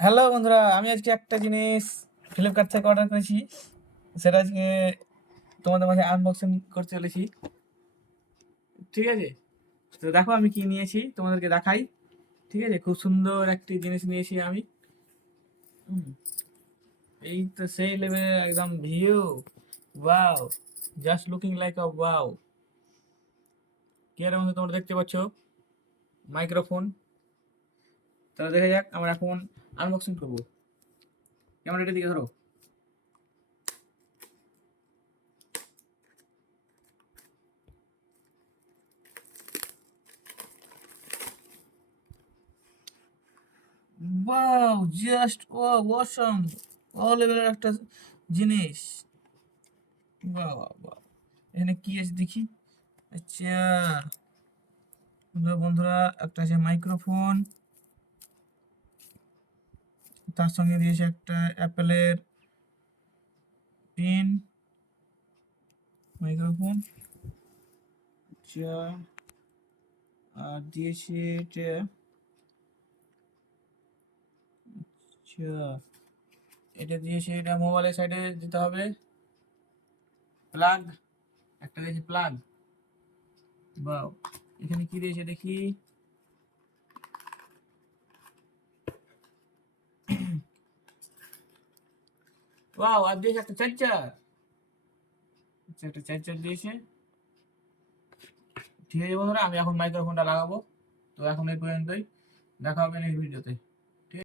Hello বন্ধুরা, আমি আজকে একটা জিনিস ফ্লিপকার্ট থেকে অর্ডার করেছি। সেটা আজকে তোমাদের মাঝে আনবক্সিং করতে চলেছি। ঠিক আছে, তো দেখো আমি কি নিয়েছি, তোমাদেরকে দেখাই। ঠিক আছে, খুব সুন্দর একটি জিনিস নিয়েছি আমি। হুম, এই তো সেই লেভেলের একদম view. Wow, just looking like আ ওয়াও। কি এর মধ্যে তোমরা দেখতে পাচ্ছ মাইক্রোফোন। তাহলে দেখা যাক, আমরা এখন আনবক্সিং করবো। ক্যামেরাটার দিকে ধরো। ওয়াও, জাস্ট ও অসম, ও লেভেলের একটা জিনিস। বাহ বাহ বাহ। এখানে কি আছে দেখি। আচ্ছা বন্ধুরা, একটা আছে মাইক্রোফোন, তার সঙ্গে দিয়েছে একটা অ্যাপেলের পিন। মাইক্রোফোন, আচ্ছা, আর দিয়েছে এটা। আচ্ছা, এটা দিয়েছে, এটা মোবাইলের সাইডে দিতে হবে। প্লাগ, একটা দিয়েছে প্লাগ। বাহ, এখানে কি দিয়েছে দেখি। ওয়াও, আর দিয়েছে একটা চার্জার। আচ্ছা, একটা চার্জার দিয়েছে। ঠিক আছে বন্ধুরা, আমি এখন মাইক্রোফোনটা লাগাবো। তো এখন এই পর্যন্তই, দেখা হবে নেক্সট ভিডিওতে।